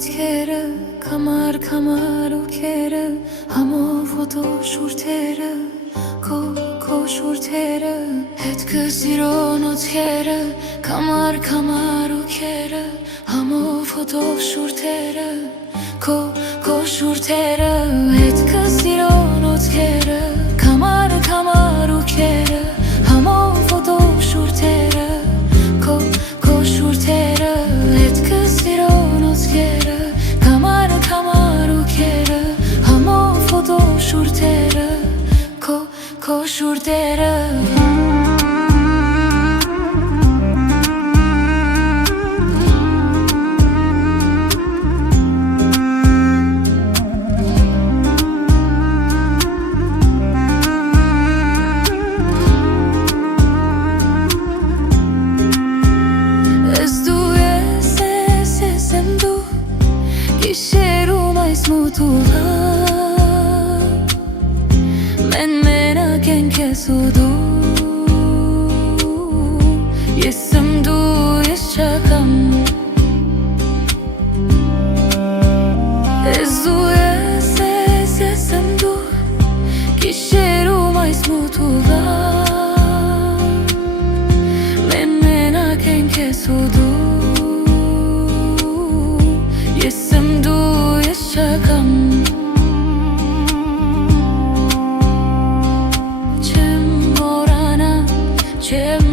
ոտքերը, կամար ուքերը, համով ոտո շուրթերը, քո շուրթերը, հետքը սիրո նոթքերը, կամար ուքերը, համով ոտո շուրթերը, քո շուրթերը, հետքը սիրո նոթքերը, կամար ուքերը, համով ոտո շուրթերը, քո շուրթերը, հետքը սիրո նոթքերը, կամար ուքերը, համով ոտո շուրթերը, քո շուրթերը մութուղա Մեն մենակ ենք ես ու դու Ես եմ դու, ես չակամ Ես դու ես եմ դու Գիշերում այս մութուղա Մեն մենակ ենք ես ու դու Ես եմ դու Չեմ